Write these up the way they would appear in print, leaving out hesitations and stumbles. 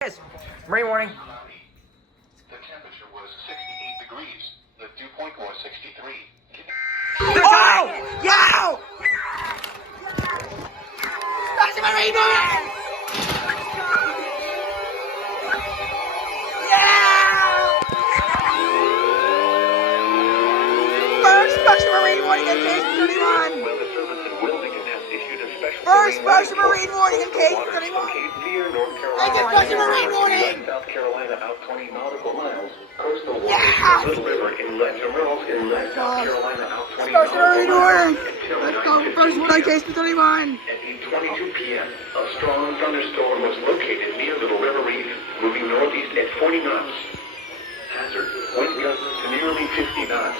Yes. Marine warning. The temperature was 68 degrees. The dew point was 63. Oh! Yo! That's a marine warning! First special marine warning in case 31. Well, the service in Wilmington has issued a special First special marine warning in case waters 31. from Cape Fear, North That's a Carolina. special marine warning. South Carolina out 20 nautical miles. Coastal waters Yeah. Little River Inlet, Emerald Inlet, South Carolina out 20 Special marine nautical warning. miles. Let's go. First one in case 31. At 8:22 p.m., a strong thunderstorm was located near Little River Reef, moving northeast at 40 knots. Hazard, wind gusts to nearly 50 knots.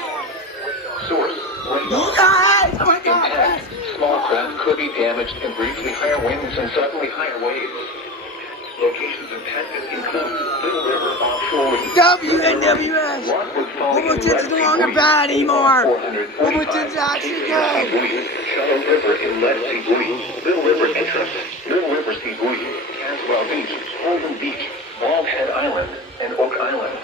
Source, wind You guys! Oh my God! intact. Small craft could be damaged in briefly higher winds and suddenly higher waves. Locations intended include Little River offshore. WNWS! Rockwood falling in Wilmington's Red no Sea longer buoy. bad anymore. 445 Wilmington's actually good. Shallow River in Red Sea buoy. Little River entrance. Little River Sea buoy. Caswell Beach, Holden Beach, Bald Head Island, and Oak Island.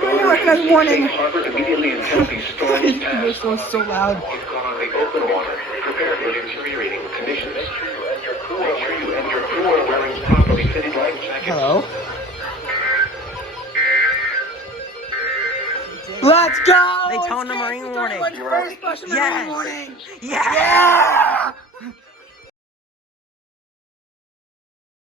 Recognize warning. Harbor immediately until these storms This pass. one's so loud. You've gone on the open water. Prepare for deteriorating conditions. Make sure you and your crew are wearing properly fitted life jackets. Hello? Let's go! They toned the marine warning. First special marine Yes. warning. Yes. Yeah!